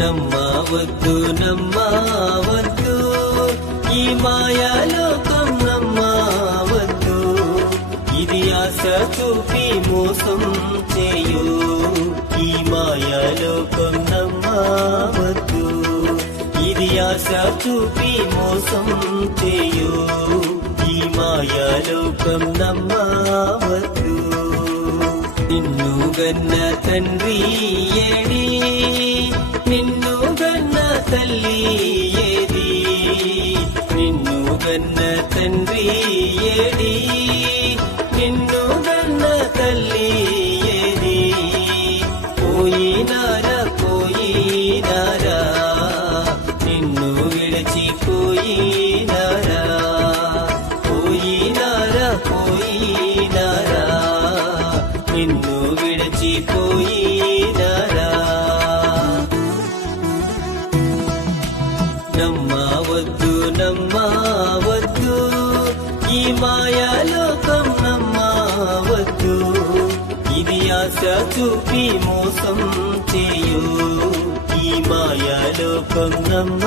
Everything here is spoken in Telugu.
నమ్మవద్దు నమ్మవద్దు ఈ మాయాలోకం నమ్మవద్దు, ఇది ఆశ చూపి మోసం చేయు. ఈ మాయాలోకం నమ్మవద్దు, ఇది ఆశ చూపి మోసం చేయు. ఈ మాయాలోకం నమ్మవద్దు. నిన్ను గన్న తండ్రి ఏడి, నిన్ను గన్న తల్లి ఏది, నిన్ను గన్న తండ్రి ఏడి, నిన్ను గన్న తల్లి ఏది. పోయినారా పోయినారా, నిన్ను విడిచిపోయినారా, పోయినారా పోయినారా, నిన్ను విడిచిపోయినారా. నమ్మవద్దు నమ్మవద్దు ఈ మాయాలోకం నమ్మవద్దు, ఇది ఆశ చూపి మోసం చేయు. ఈ మాయాలోకం నమ్మ